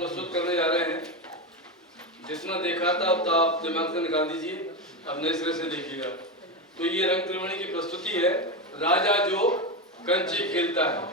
प्रस्तुत करने जा रहे हैं। जितना देखा था अब तो आप दिमाग से निकाल दीजिए, अब नए सिरे से देखिएगा। तो ये रंग त्रिवेणी की प्रस्तुति है, राजा जो कंची खेलता है।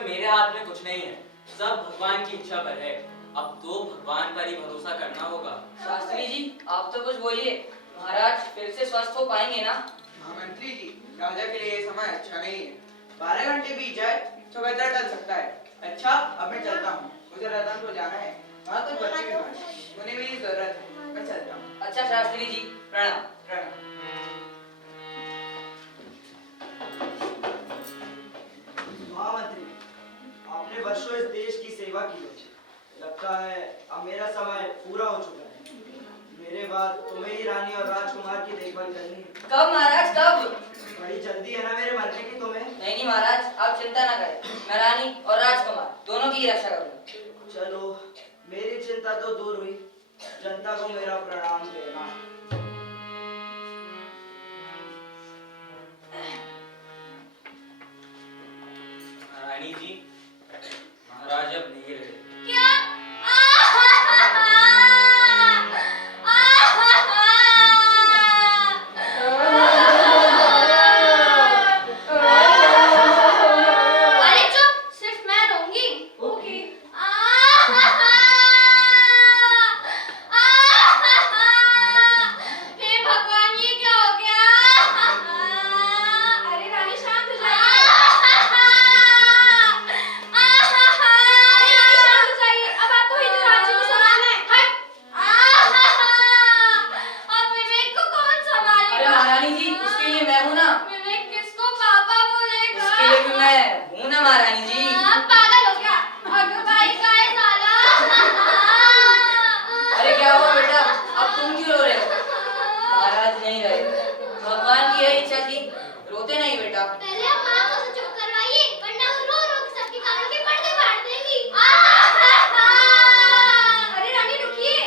मेरे हाथ में कुछ नहीं है, सब भगवान की इच्छा पर है। अब तो भगवान पर ही भरोसा करना होगा। शास्त्री जी, आप तो कुछ बोलिए। महाराज फिर से स्वस्थ हो पाएंगे ना? हाँ मंत्री जी, राजा के लिए ये समय अच्छा नहीं है। 12 घंटे बीत जाए तो वेदर टल सकता है। अच्छा, अब मैं चलता हूँ, मुझे रतनपुर जाना है। वहाँ कुछ बच्चे बीमार हैं, उन्हें मेरी जरूरत है। मैं चलता हूँ। अच्छा शास्त्री जी, प्रणाम। प्रणाम। महामंत्री, आपने वर्षों इस देश की सेवा की है। लगता है अब मेरा समय पूरा हो चुका है। मेरे बाद तुम्हें ही रानी और राजकुमार की देखभाल करनी है। कब महाराज, कब? बड़ी जल्दी है ना मेरे मरने की तुम्हें? नहीं महाराज, आप चिंता ना करें। मैं रानी और राजकुमार दोनों की रक्षा करूंगा। चलो, मेरी चिंता तो दूर हुई। जनता को मेरा प्रणाम देना। रानी जी, महाराज अब नहीं रहे। क्या? अरे चुप, सिर्फ मैं रहूंगी। ओके। हे भगवान, ये क्या हो गया? अरे रानी शांत हो जाइए। अरे रानी शांत हो जाइए, अब आपको ही तो राज्य को संभालना है। हट। अब विवेक को कौन संभालेगा? अरे महारानी जी, उसके लिए मैं हूँ ना। विवेक किसको पापा बोलेगा? उसके लिए भी मैं हूँ ना महारानी जी। पागल हो गया? अगुवाई का है साला। अरे क्या हुआ बेटा, अब तुम क्यों रो रहे हो? महाराज नहीं रहे, भगवान की यही इच्छा थी। रोते नहीं बेटा। पहले आप माँ को उसे चुप करवाइए, वरना वो रो रो के सबके कानों के पर्दे फाड़ देगी। अरे रानी रुकिए।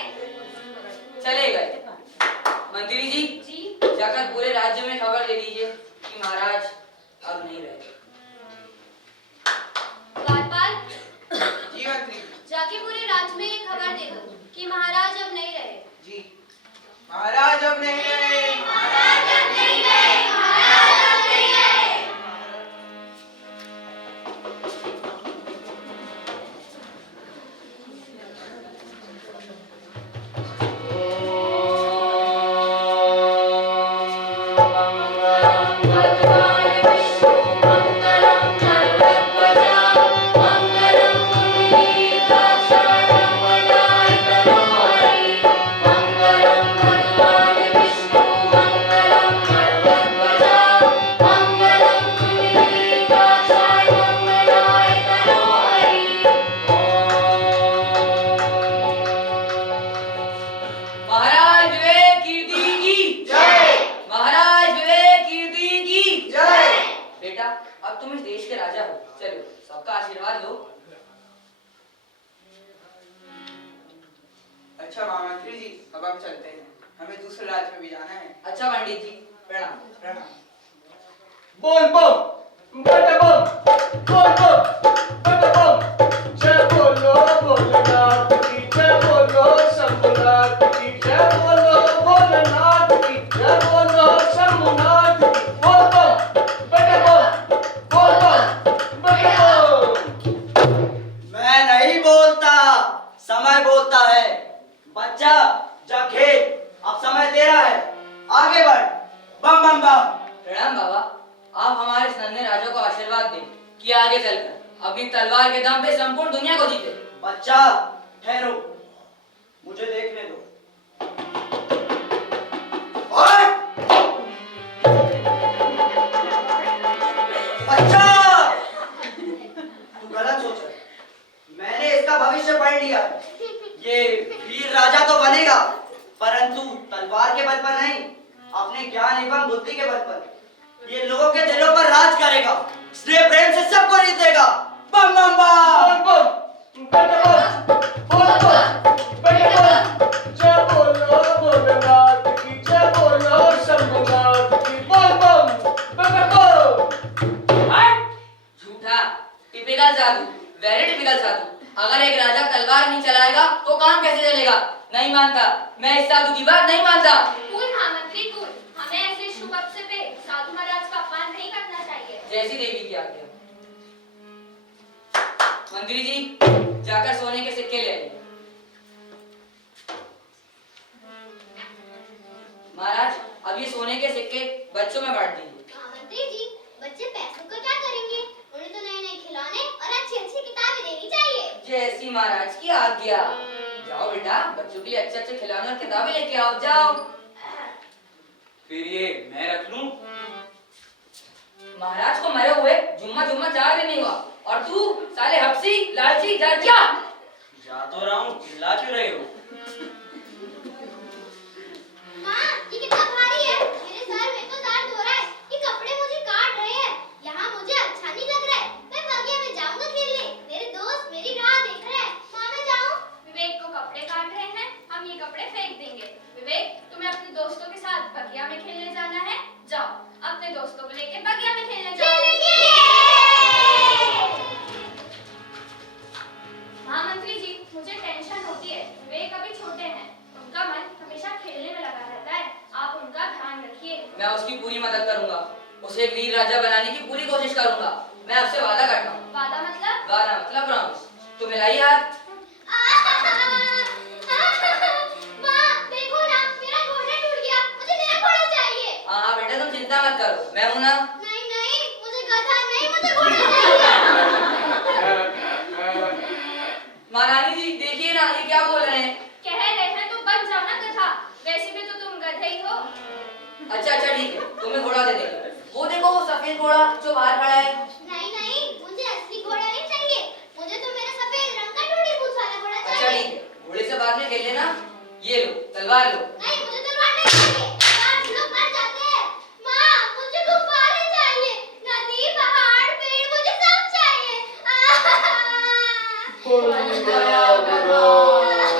चले गए। मंत्री जी, जाकर पूरे राज्य में खबर दे दीजिए कि महाराज अब नहीं रहे। द्वारपाल, जी मंत्री जाके पूरे राज्य में ये खबर दे दो कि महाराज अब नहीं रहे। जी। महाराज अब नहीं रहे। महाराज अब नहीं रहे। महाराज अब नहीं रहे। हमें दूसरे राज्य में भी जाना है। अच्छा पंडित जी, प्रणाम। प्रणाम। बोल बम बट बम, बोल बम बट बम, जय बोलो भोलेनाथ की, जय बोलो शंभुनाथ की, जय बोलो भोलेनाथ की, जय बोलो शंभुनाथ की, बोल बम बट बम, बोल बम बट बम। मैं नहीं बोलता, समय बोलता है। बच्चा जा खेल, अब समय तेरा है, आगे बढ़। बम बम बम। प्रणाम बाबा, आप हमारे इस नन्हे राजा को आशीर्वाद दें कि आगे चलकर अपनी तलवार के दम पे संपूर्ण दुनिया को जीते। बच्चा ठहरो, मुझे देखने दो। ओए! बच्चा, तू गलत सोच रहा है। मैंने इसका भविष्य पढ़ लिया है। ये वीर राजा तो बनेगा, परंतु तलवार के बल पर नहीं, अपने ज्ञान एवं बुद्धि के बल पर ये लोगों के दिलों पर राज करेगा, स्नेह प्रेम से सबको जीतेगा। बम बम बम। बोल बम बट बम, बोल बम बट बम, जय बोलो भोलेनाथ की, जय बोलो शंभुनाथ की, बोल बम बट बम। हट! झूठा, टिपिकल साधु, वेरी टिपिकल साधु। अगर एक राजा तलवार नहीं चलाएगा तो काम कैसे चलेगा? नहीं मानता, मैं इस साधु की बात नहीं मानता। कूल महामंत्री कूल, हमें ऐसे शुभ अवसर पे साधु महाराज का अपमान नहीं करना चाहिए। जैसी देवी की आज्ञा। मंत्री जी, जाकर सोने के सिक्के ले आइए। महाराज, अब ये सोने के सिक्के बच्चों में बांट दीजिए। मंत्री जी, बच्चे पैसों का क्या करेंगे? उन्हें तो नए नए खिलौने और अच्छी अच्छी किताबें देनी चाहिए। जैसी महाराज की आज्ञा। जाओ बेटा, बच्चों के लिए अच्छे अच्छे खिलौने और किताबें लेके आओ, जाओ। फिर ये मैं रख लूं? महाराज को मरे हुए जुम्मा जुम्मा 4 दिन नहीं हुआ, और तू साले हफ्सी लालची जा जा तो रहा हूँ, चिल्ला क्यों रहे हो? माँ, ये कितना भारी है। मेरे सर में तो दर्द हो रहा है। ये कपड़े मुझे काट रहे हैं। यहाँ मुझे अच्छा नहीं लग रहा है। मैं बगिया में जाऊंगा खेलने। मेरे दोस्त मेरी राह देख रहे हैं। माँ, मैं जाऊँ? विवेक को कपड़े काट रहे हैं, हम ये कपड़े फेंक देंगे। विवेक, तुम्हें अपने दोस्तों के साथ बगिया में खेलने जाना है, जाओ अपने दोस्तों को लेकर बगिया में खेलने जाओ। महामंत्री जी, मुझे टेंशन होती है। विवेक अभी छोटे हैं, उनका मन हमेशा खेलने में लगा रहता है, आप उनका ध्यान रखिए। मैं उसकी पूरी मदद करूंगा, उसे एक वीर राजा बनाने की पूरी कोशिश करूंगा। मैं आपसे वादा करता हूँ। वादा मतलब? वादा मतलब प्रॉमिस। तो मिलाइए हाथ। माँ, देखो ना, मेरा घोड़ा टूट गया। मुझे नया घोड़ा चाहिए। हाँ बेटा, तुम चिंता मत करो, मैं हूं ना। नहीं नहीं, मुझे गधा नहीं, मुझे घोड़ा चाहिए। महारानी जी, देखिए ना, ये क्या बोल रहे हैं। कह रहे हैं तो बन जाओ ना गधा, वैसे भी तो तुम गधे ही हो। अच्छा अच्छा ठीक है, तुम्हें घोड़ा दे देंगे। वो देखो, वो सफेद घोड़ा जो बाहर खड़ा है। नहीं नहीं, मुझे असली घोड़ा नहीं चाहिए। मुझे तो मेरा सफेद रंग का टूटी पूंछ वाला घोड़ा अच्छा चाहिए। ठीक है, घोड़े से बाद में खेल लेना। ये लो, तलवार लो। नहीं, मुझे तलवार नहीं चाहिए। तलवार से लोग मर जाते हैं। माँ, मुझे गुब्बारे चाहिए। नदी, पहाड़, पेड़, मुझे सब चाहिए।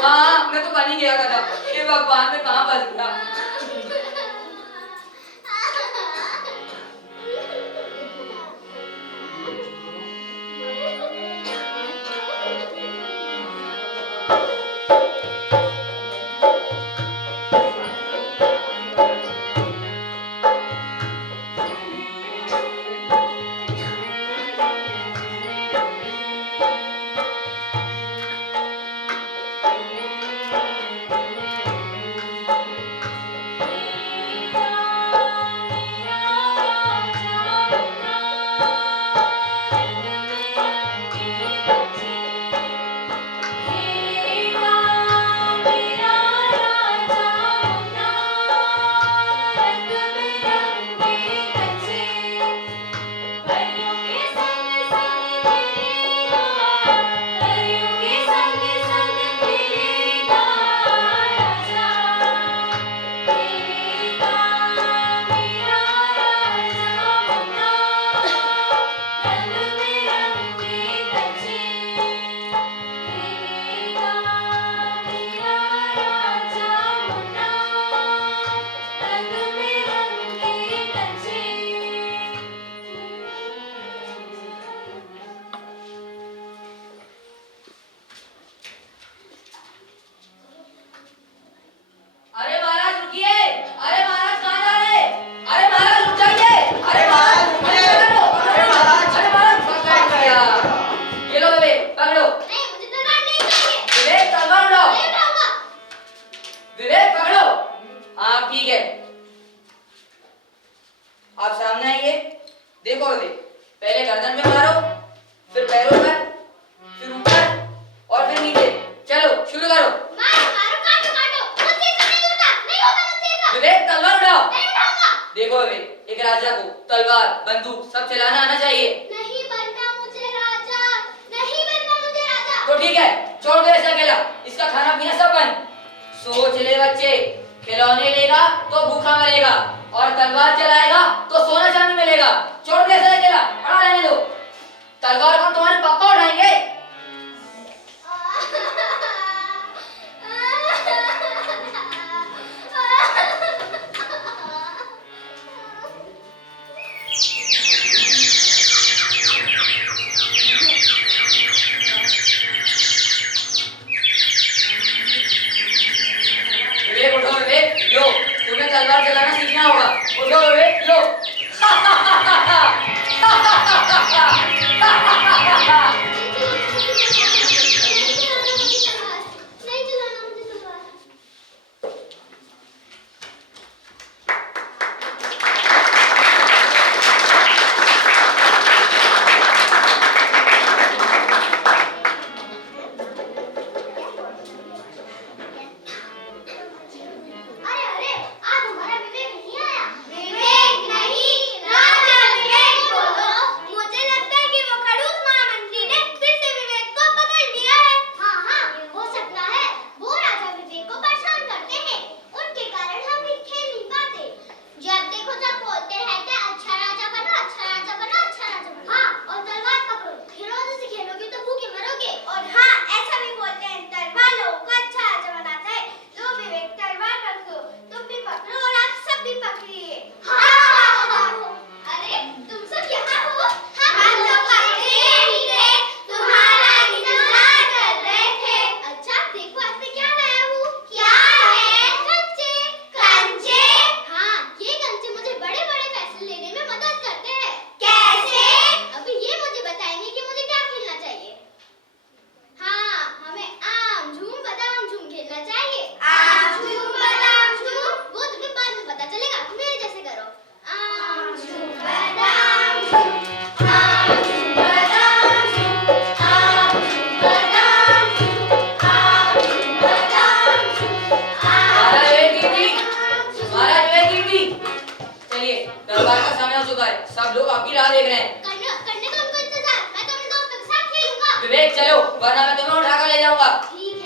हाँ, मैं तो बन ही गया गधा। ये भगवान में कहाँ फंस गया। ठीक है, आप सामने आइए। देखो विवेक, पहले गर्दन पे मारो, फिर पैरों पर, फिर ऊपर और फिर नीचे। चलो शुरू करो। मारो मारो काटो काटो, मुझसे तो नहीं होता, नहीं होता मुझसे ऐसा। विवेक तलवार उठाओ। नहीं उठाऊंगा। देखो विवेक, एक राजा को तलवार, बंदूक सब चलाना आना चाहिए। नहीं बनना मुझे राजा, नहीं बनना मुझे राजा। तो ठीक है, छोड़ दो ऐसा खेला, इसका खाना पीना सब बंद। सोच ले बच्चे, खिलौने लेगा तो भूखा मरेगा और तलवार चलाएगा तो सोना चांदी मिलेगा। छोड़ दे ऐसा खेला, पड़ा रहने दो। तलवार को तुम्हारे पापा उठाएंगे। विवेक उठो विवेक, लो तुम्हें तलवार चलाना सीखना होगा। उठो विवेक, लो। नहीं चलाना मुझे तलवार। अरे अरे, आज हमारा विवेक नहीं आया। विवेक नहीं, राजा विवेक बोलो। मुझे लगता है कि वो खड़ूस महामंत्री ने फिर से विवेक को पकड़ लिया है। हाँ हाँ, हो सकता है वो राजा विवेक को परेशान करते हैं, उनके कारण हम भी खेल नहीं पाते। जब देखो जब बोलते हैं कि अच्छा राजा बनो, अच्छा राजा बनो, अच्छा राजा बनो। हाँ, और तलवार पकड़ो, खिलौने से खेलोगे तो भूखे मरोगे। और हाँ, ऐसा भी बोलते हैं तलवार लोगों को अच्छा राजा बनाता है। लो विवेक, तलवार रख दो, तुम भी पकड़ो और आप सब भी पकड़िए। अरे तुम सब यहाँ हो? हम तो पकड़े ही थे, तुम्हारा इंतजार कर रहे थे। अच्छा देखो आज मैं क्या लाया हूँ। क्या है? कंचे। कंचे? हाँ, ये कंचे मुझे बड़े बड़े फैसले लेने में मदद करते हैं। कैसे? अभी ये मुझे बताएंगे कि मुझे क्या खेलना चाहिए। हाँ, हमें आम झूम बादाम झूम खेलना चाहिए। आम झूम बादाम झूम, वो तुम्हें बाद में पता चलेगा, मेरे जैसे करो। आम झूम बादाम झूम, आम झूम बादाम झूम, आम झूम बादाम झूम, आम झूम बादाम झूम, महाराज विवेक कीर्ति, आम झूम। महाराज विवेक कीर्ति, चलिए दरबार का समय हो चुका है, सब लोग आपकी राह देख रहे हैं। करने का उनको इंतजार, मैं तो अपने दोस्तों के साथ खेलूंगा। विवेक चलो, वरना मैं तुम्हें उठाकर ले जाऊंगा। ठीक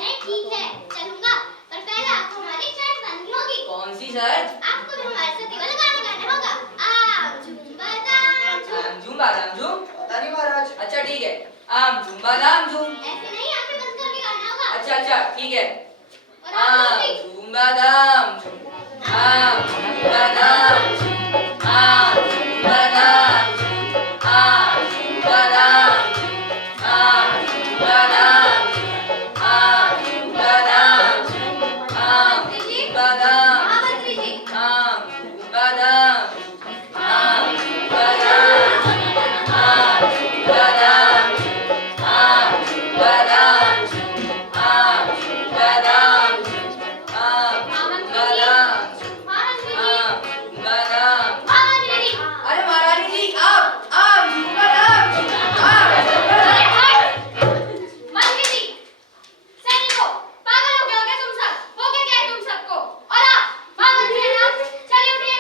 है, चलूंगा, पर पहले आपको हमारी शर्त बांधनी होगी। कौन सी शर्त? आपको भी हमारे साथ ये वाला गाना गाना होगा। आम झूम बादाम झूम। आम झूम बादाम झूम। पता नहीं महाराज। अच्छा ठीक है, आम झूम बादाम झूम। ऐसे नहीं, आंखें बंद करके गाना होगा। अच्छा अच्छा ठीक है। और आप लोग आम भी। झूम बादाम झूम, आम झूम बादाम झूम, आम झूम बादाम झूम, आम झूम बादाम झूम, आम झूम बादाम झूम, आम झूम बादाम झूम, आम झूम बादाम, महामंत्री जी। आम झूम बादाम, आम झूम बादाम, आम झूम बादाम, आम झूम बादाम, आम झूम बादाम, आम झूम बादाम, महामंत्री जी। आम झूम बादाम। महामंत्री जी। अरे महारानी जी, आप आम झूम बादाम, आम झूम अरे बादाम। हट! मंत्री जी, सैनिकों, पागल हो गए हो क्या तुम सब? हो गया क्या है तुम सबको? और आप महामंत्री हैं ना? चलिए उठिए।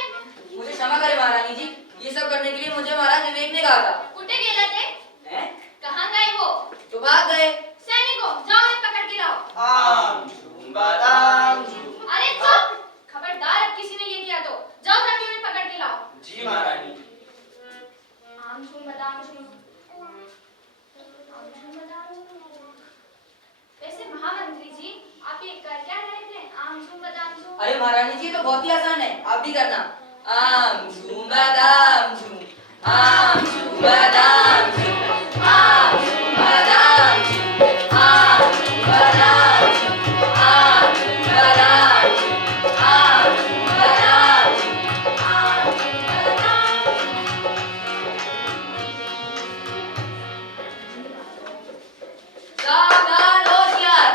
मुझे क्षमा करें महारानी जी, ये सब करने के लिए मुझे महाराज विवेक ने कहा था। कुठे गेले थे? हैं? कहाँ गए वो? तो भाग गए। सैनिकों, जाओ उन्हें पकड़ के लाओ। आम झूम बादाम झूम। अरे चुप! खबरदार अब किसी ने ये किया तो जाओ जाके उन्हें पकड़ के लाओ। जी महारानी। आम झूम बादाम झूम, आम झूम बादाम झूम। वैसे महामंत्री जी, आप ये कर क्या रहे थे? आम झूम बादाम झूम। अरे महारानी जी, ये तो बहुत ही आसान है, आप भी करना। आम झूम बादाम झूम, आम झूम बादाम झूम, आम झूम बादाम झूम, आम झूम बादाम झूम, आम झूम बादाम झूम, आम झूम बादाम झूम, आम झूम बादाम झूम। सावधान होशियार,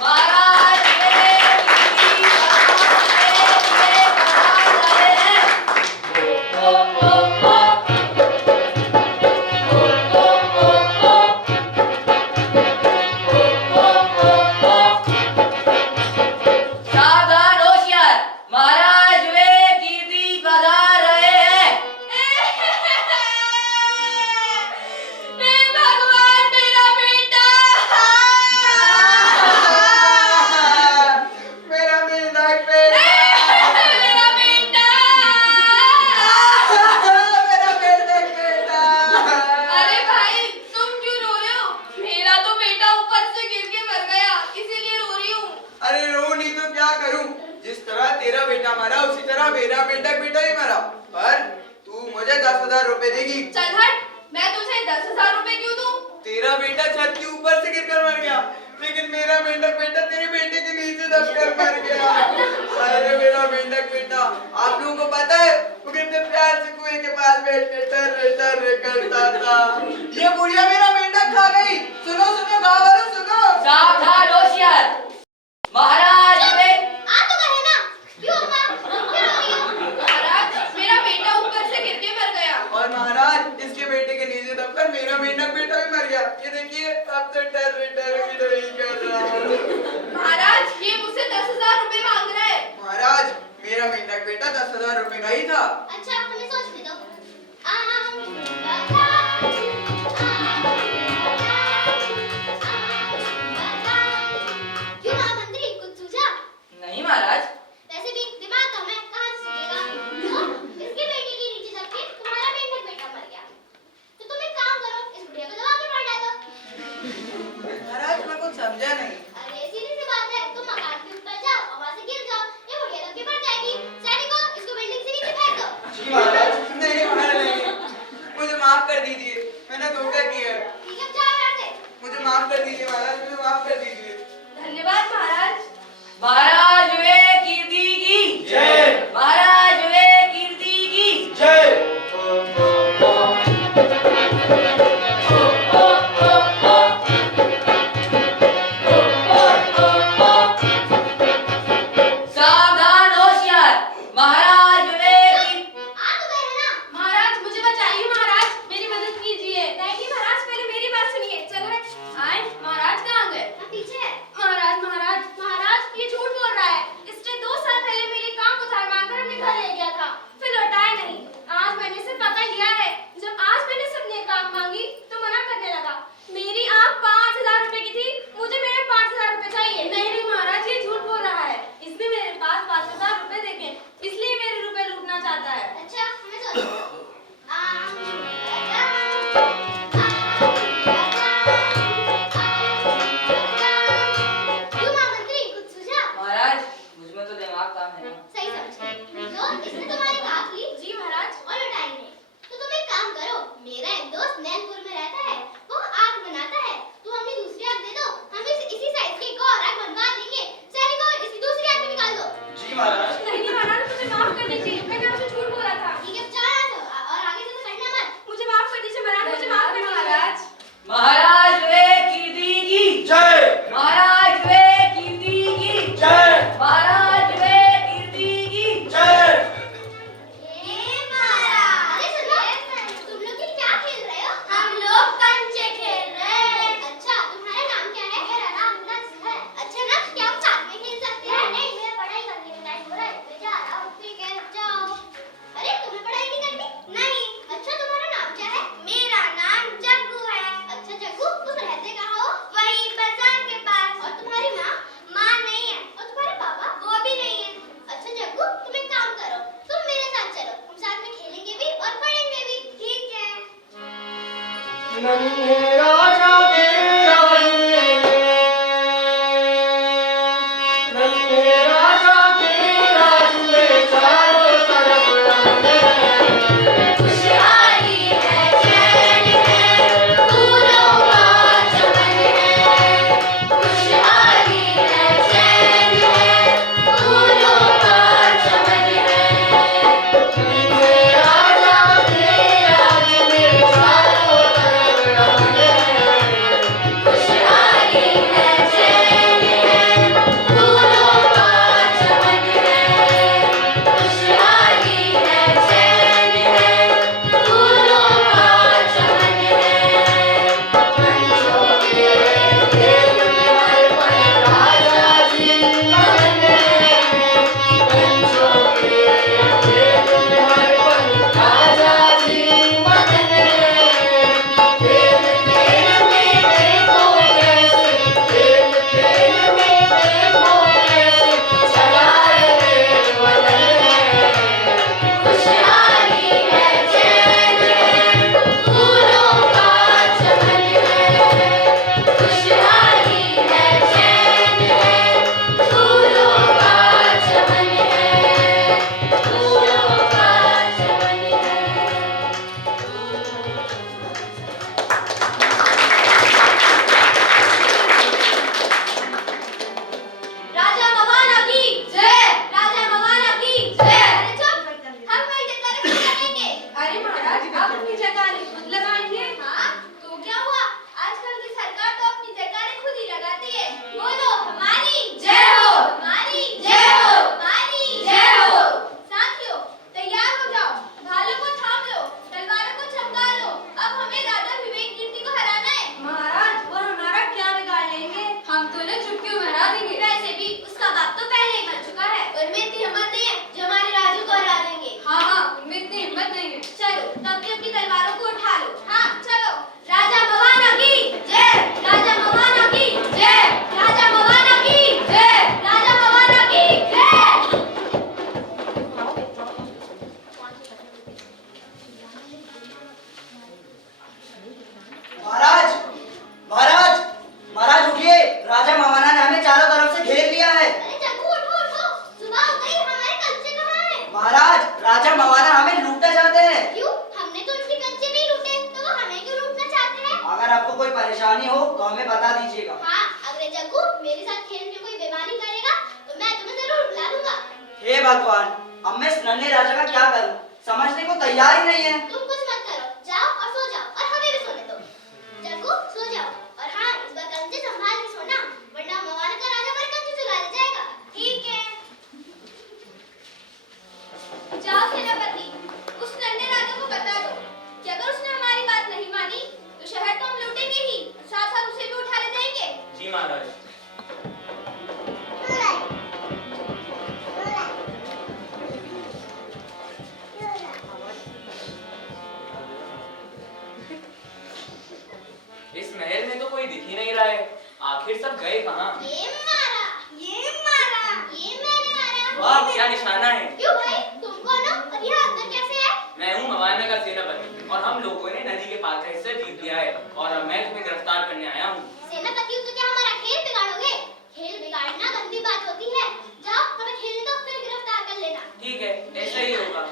महाराज विवेक की अच्छा मेरा मेंढक बेटा ही मरा, पर तू मुझे 10,000 रुपए देगी। चल हट, मैं तुझे 10,000 रुपए क्यों दूं? तेरा बेटा छत के ऊपर से गिरकर मर गया, लेकिन मेरा मेंढक बेटा तेरे बेटे के नीचे दबकर मर गया। अरे मेरा मेंढक बेटा, आप लोगों को पता है वो कितने प्यार से कुएं के पास बैठ के टर करता था। ये बुढ़िया मेरा मेंढक खा गई। सुनो सुनो गाँव वालों सुनो। सावधान होशियार, महाराज वे आ तो गए ना, क्यों अम्मा क्यों रो रही हो? महाराज मेरा बेटा ऊपर से गिर के मर गया। और महाराज इसके बेटे के नीचे दबकर मेरा मेंढक बेटा भी मर गया। ये देखिए अब तो टर भी नहीं कर रहा। महाराज ये मुझसे 10,000 रुपए मांग रहा है। महाराज मेरा मेंढक बेटा 10,000 रुपए का ही था। अच्छा हमें सोचने दो। क्यों महामंत्री, कुछ सूझा? नहीं महाराज। वैसे भी दिमाग कम है, कहाँ से सूझेगा? तो इसके बेटे के नीचे दब के तुम्हारा मेंढक बेटा मर गया, तो तुम एक काम करो, इस बुढ़िया को दबा के मार डालो। महाराज मैं कुछ समझा नहीं। अरे सीधी सी बात है, तुम मकान के ऊपर जाओ और वहाँ से गिर जाओ, ये बुढ़िया दब के मर जाएगी। सैनिकों इसको बिल्डिंग से नीचे फेंक दो। जी महाराज। नहीं महाराज नहीं, मुझे माफ कर दीजिए, मैंने धोखा किया। ठीक है जाओ यहाँ से। मुझे माफ कर दीजिए महाराज, मुझे माफ कर दीजिए। धन्यवाद महाराज। महाराज वे कीर्ति की जय। महाराज वे कीर्ति की जय। सावधान होशियार, महाराज वे आ तो गए हैं ना। महाराज मुझे बचाइए, महाराज मेरी मदद कीजिए। नहीं महाराज पहले मेरी बात सुनिए। चल हट। आए महाराज कहाँ गए? हम पीछे है। महाराज महाराज महाराज ये झूठ बोल रहा है। इसने 2 साल पहले मेरी काम उधार मांगकर अपने घर ले गया था, फिर लौटाया नहीं। आज मैंने इसे पकड़ लिया है। जब आज मैंने सबने काम मांगी तो मना करने लगा। मेरी आंख 5,000 रुपए की थी, मुझे मेरे 5,000 रुपए चाहिए। नहीं महाराज ये झूठ बोल रहा है। इसने मेरे पास 5,000 रुपए देखे, इसलिए मेरे रुपए लूटना चाहता है। अच्छा हमें सोचने दो। क्यों महामंत्री, कुछ सूझा? महाराज मुझमें तो दिमाग काम है ना। सही समझे। तो इसने तुम्हारी आंख ली? जी महाराज। और लौटाई नहीं। तो तुम एक काम करो, मेरा एक दोस्त नैनपुर में रहता है, वो आग बनाता है, तो हमें दूसरी आग दे दो, हम इसी साइज की एक और आग बनवा देंगे। सैनिकों इसकी दूसरी आग भी निकाल दो। जी महाराज। नहीं महाराज मुझे माफ कर दीजिए, मैंने आपसे झूठ बोला था। ठीक है चला तो, और आगे से तो करना मत। मुझे माफ कर दीजिए महाराज, मुझे माफ कर दीजिए। महाराज महाराज वे कीर्ति की जय। महाराज वे कीर्ति की जय। महाराज वे कीर्ति की जय। अरे सुनो, तुम लोग ये क्या खेल रहे हो? हम लोग कंचे खेल रहे हैं। अच्छा तुम्हारा नाम क्या है? मेरा नाम नक्श है। अच्छा नक्श, क्या हम साथ में खेल सकते हैं? नहीं मेरा पढ़ाई करने का टाइम हो रहा है, मैं जा रहा हूँ। ठीक है जाओ। अरे तुम्हें पढ़ाई नहीं करनी? नहीं। अच्छा तुम्हारा नाम क्या है? मेरा नाम जग्गू है। अच्छा जग्गू, तुम रहते कहाँ हो? वही बाजार के पास। और तुम्हारी माँ? माँ नहीं है। और तुम्हारे पापा? वो भी नहीं है। अच्छा जग्गू तुम एक काम करो, तुम मेरे साथ चलो, हम साथ में खेलेंगे भी और पढ़ेंगे भी। ठीक है। नन्हे राजा के राजुए, नन्हे राजा के राजुए चारों तरफ रंगे। खुशहाली है, चैन है, फूलों का चमन है। खुशहाली है, चैन है, फूलों का चमन है। नन्हे राजा के राजुए चारों तरफ रंगे। भगवान, अब मैं इस नन्हे राजा का क्या करूं? समझने को तैयार ही नहीं है। तुम कुछ मत करो, जाओ और सो जाओ और हमें भी सोने दो। जग्गू सो जाओ और हाँ इस बार कंचे संभाल के सोना, वरना मवाना का राजा हमारे कंचे चुरा ले जाएगा। ठीक है। जाओ सेनापति, उस नन्हे राजा को बता दो कि अगर उसने हमारी बात नहीं मानी तो शहर तो हम लूटेंगे ही, साथ साथ उसे भी उठा ले जाएंगे। जी महाराज। इस महल में तो कोई दिख ही नहीं रहा है, आखिर सब गए कहाँ? ये मारा, ये मारा, ये मैंने मारा। वाह क्या निशाना है। क्यों भाई, तुम कौन हो और यहाँ अंदर कैसे है? मैं हूँ मवाना का सेनापति और हम लोगों ने नदी के पार का हिस्सा जीत लिया है और अब मैं तुम्हें गिरफ्तार करने आया हूँ। सेनापति हो तो क्या हमारा खेल बिगाड़ोगे? खेल बिगाड़ना गंदी बात होती है। जाओ हमें खेलने दो, फिर गिरफ्तार कर लेना। ठीक है, ऐसा ही होगा।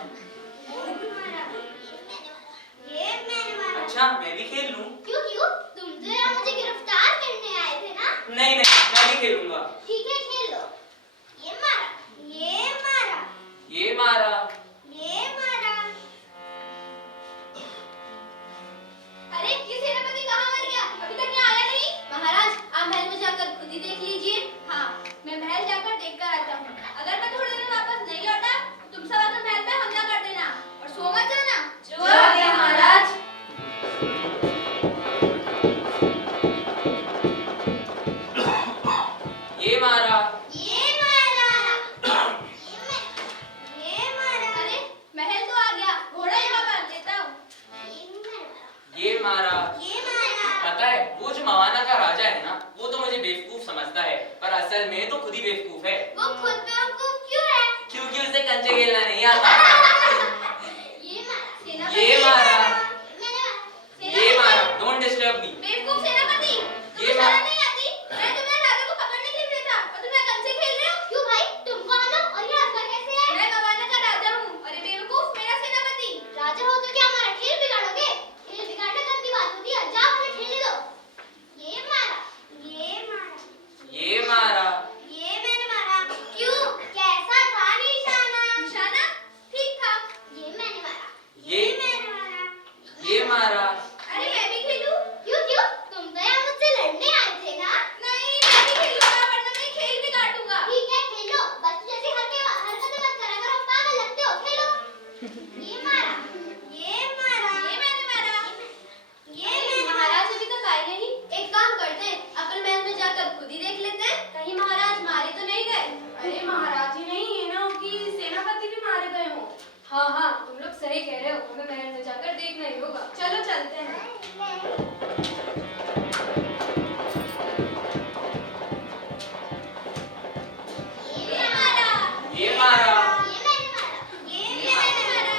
ये मैंने मारा। अच्छा मैं भी खेल लूँ? क्यों क्यों? तुम तो यहाँ मुझे गिरफ्तार करने आए थे ना? नहीं नहीं, मैं भी खेलूंगा। ठीक है खेल लो। ये मारा, ये मारा, ये मारा। ये मारा। अरे ये सेनापति कहाँ मर गया? अभी तक यहाँ आया नहीं। महाराज आप महल में जाकर खुद ही देख लीजिए। हाँ मैं महल जाकर देख कर आता हूँ। अगर मैं थोड़ी देर में वापस नहीं लौटा तो तुम सब आकर महल में हमला कर देना और सो मत जाना। जो आ गया महाराज। ये मारा। ये मारा। ये मारा। अरे महल तो आ गया, घोड़ा यहाँ बांध देता हूँ। ये मारा। ये मारा। पता है वो जो मवाना का राजा है ना, वो तो मुझे बेवकूफ समझता है, पर असल में तो खुद ही बेवकूफ है। वो खुद बेवकूफ क्यों है? क्योंकि उसे कंचे खेलना नहीं आता। ये मारा। सेनापति ये मारा। मैंने मारा। ये मारा। Don't disturb me. बेवकूफ सेनापति, ये तुम्हें मारा। शर्म नहीं आती? मैं तुम्हें राजा को पकड़ने के लिए भेजा और तुम यहाँ कंचे खेल रहे हो। क्यों भाई, तुम कौन हो और ये अंदर कैसे है? मैं मवाना का राजा हूँ और ये बेवकूफ मेरा सेनापति। राजा हो तो क्या हमारा खेल बिगाड़ोगे? खेल बिगाड़ना गंदी बात होती है। जाओ हमें खेलने दो। ये मारा। ये मारा। ये मारा। ये मैंने मारा। क्यों? कैसा था निशाना? निशाना ठीक था। ये मैंने मारा। ये मैंने मारा। ये मारा। अरे मैं भी खेलूं? क्यों क्यों? तुम तो यहाँ मुझसे लड़ने आए थे ना? नहीं मैं भी खेलूंगा, वरना मैं खेल बिगाड़ दूंगा। ठीक है खेलो, बच्चों जैसी हरकतें मत करा करो, पागल लगते हो। खेलो। ये मारा। ये मारा। ये मैंने मारा। ये मैंने महाराज अभी तक आए नहीं। एक काम करते हैं, अपन महल में जाकर खुद ही देख लेते हैं, कहीं महाराज मारे तो नहीं गए। अरे महाराज ही नहीं, ये ना हो कि सेनापति भी मारे गए हो। हाँ हाँ तुम लोग सही कह रहे हो, हमें महल में जाकर देखना ही होगा। चलो चलते हैं। ये मारा। ये मारा। ये मैंने मारा। ये मैंने मारा।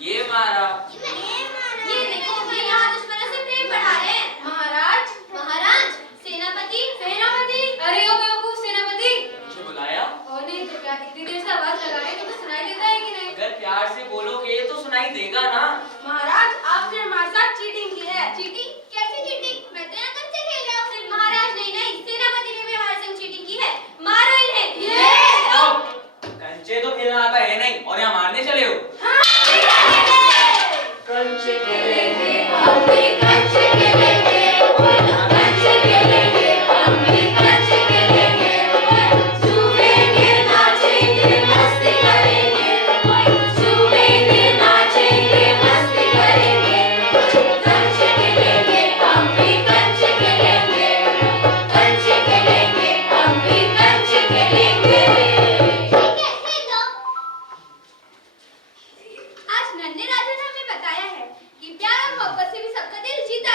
ये मारा। ये मारा। ये देखो ये यहाँ दुश्मनों से प्रेम बढ़ा रहे हैं। महाराज, महाराज, सेनापति, सेनापति, अरे ओ बेवकूफ सेनापति। मुझे बुलाया? और नहीं तो क्या, कितनी देर से आवाज लगा रहे हैं, तुम्हें सुनाई देता है कि नहीं? अगर प्यार से बोलोगे तो सुनाई देगा ना। महाराज आपने हमारे साथ चीटिंग की है। चीटिंग? कैसी चीटिंग? मैं तो यहाँ कंचे खेल रहा हूँ। सिर्फ महाराज नहीं, सेनापति ने भी हमारे संग चीटिंग की है। मारो इन्हें। कंचे तो खेलना आता है नहीं और यहाँ मारने चले हो। कंचे खेलेंगे हम भी, कंचे खेलेंगे, कंचे खेलेंगे हम भी, कंचे खेलेंगे, झूमेंगे नाचेंगे मस्ती करेंगे, झूमेंगे नाचेंगे मस्ती करेंगे, कंचे खेलेंगे हम भी, कंचे खेलेंगे, कंचे खेलेंगे हम भी, कंचे खेलेंगे। ठीक है खेल लो। आज नन्हे राजा ने हमें बताया है कि प्यार और मोहब्बत से भी सबका दिल जीता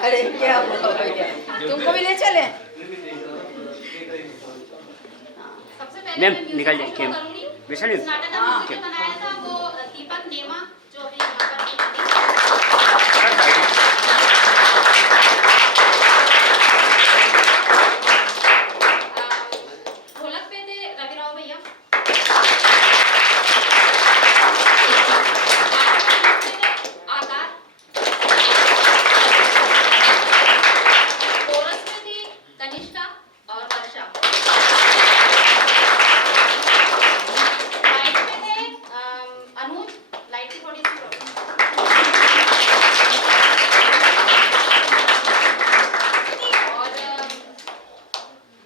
अरे क्या हुआ भैया, तुमको भी ले चले? सबसे पहले मैम, मैं म्यूजिक निकल को जाइए, शुरू मैम। करूंगी। विशाल, इस नाटक का हाँ। म्यूजिक जो बनाया था वो दीपक नेमा, जो अभी यहाँ पर नहीं है। ढोलक पे थे रविराव भैया, आकार, कोरस में थी तनिष्का और वर्षा, लाइट में थे अनुज, लाइट की थोड़ी सी प्रॉब्लम, और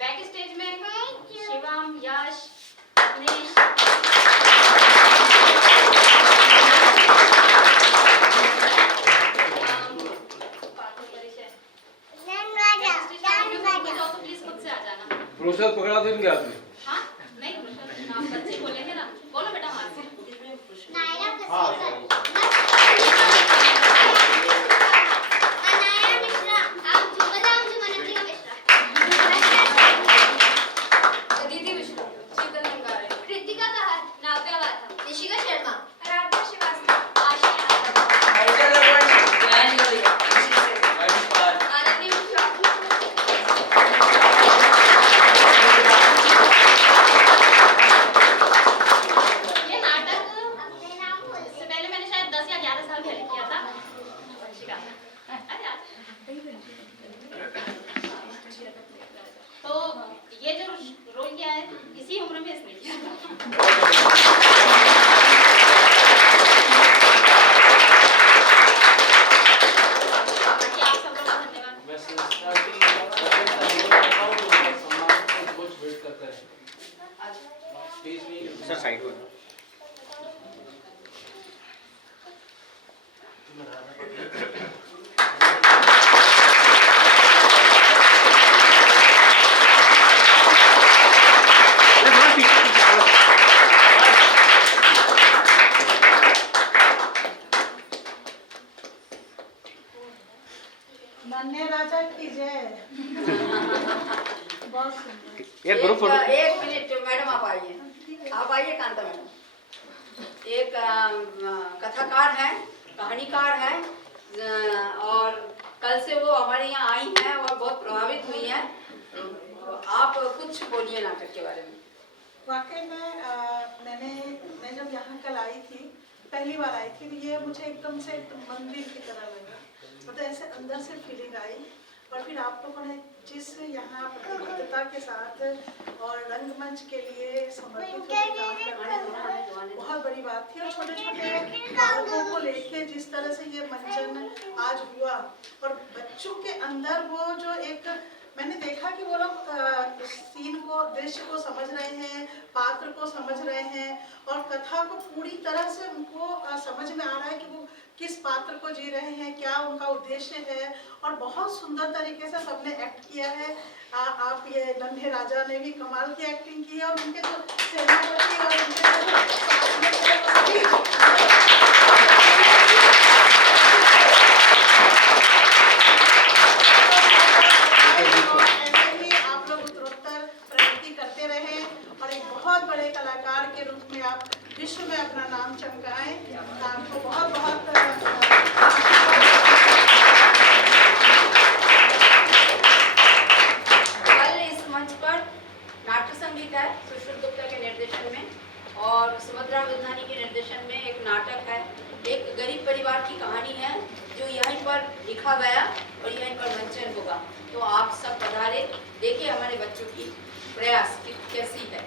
बैक स्टेज में शिवम, यश, रत्नेश, तो प्लीज खुद से आ जाना। प्रोसेस पकड़ा दो इनके हाथ में। हाँ नहीं आप बच्चे बोलेंगे ना, बोलो बेटा वहां से। नायरा मिश्रा, अनाया मिश्रा, आप जुमला जुमनंदिका मिश्रा, दीदी मिश्रा, शीतल रंगारे, कृतिका कहर, नाव्या वाथा, निशिका शर्मा, आराध्या श्रीवास्तव, आशिया, ऐसा लगवानी। ज्ञान भैया, नमस्कार। आरती मिश्रा, ये नाटक अपने नाम बोल। इससे पहले मैंने शायद 10 या 11 साल पहले किया था। शिका। अरे आज। तो ये जो रोल किया है इसी उम्र में इसने किया था। बाकी आप सब लोग का धन्यवाद। मैं स्टार्टिंग करता हूँ तो उनका सम्मान बहुत वेट करता है। स्टेज में सर साइड में। नन्हे राजा की जय। बहुत सुंदर। एक ग्रुप फोटो। एक मिनट मैडम, आप आइए कांता मैडम। एक कथाकार है, कहानीकार है, और कल से वो हमारे यहाँ आई हैं और बहुत प्रभावित हुई हैं। आप कुछ बोलिए नाटक के बारे में। वाकई में मैं जब यहाँ कल आई थी, पहली बार आई थी, तो ये मुझे एकदम से मंदिर की तरह लगा, मतलब ऐसे अंदर से फीलिंग आई। और फिर आप लोगों ने जिस यहाँ प्रतिबद्धता के साथ और रंगमंच के लिए समर्पित होकर काम करना, बहुत बड़ी बात थी। और छोटे छोटे बालकों को लेके जिस तरह से ये मंचन आज हुआ, और बच्चों के अंदर वो जो एक मैंने देखा कि वो लोग सीन को, दृश्य को समझ रहे हैं, पात्र को समझ रहे हैं, और कथा को पूरी तरह से उनको समझ में आ रहा है कि वो किस पात्र को जी रहे हैं, क्या उनका उद्देश्य है। और बहुत सुंदर तरीके से सबने एक्ट किया है। आप ये नन्हे राजा ने भी कमाल की एक्टिंग की है, और उनके जो सेनापति और उनके जो साथ में थे, वो ऐसे ही आप लोग उत्तरोत्तर प्रगति करते रहे, और एक बहुत बड़े कलाकार के रूप में आप विश्व में अपना नाम चमकाएं। आपको बहुत बहुत कल इस मंच पर नाट्य संगीत है सुश्रुत गुप्ता के निर्देशन में, और सुभद्रा विधानी के निर्देशन में एक नाटक है। एक गरीब परिवार की कहानी है जो यहीं पर लिखा गया और यहीं पर मंचन होगा। तो आप सब पधारे, देखिए हमारे बच्चों की प्रयास कैसी है।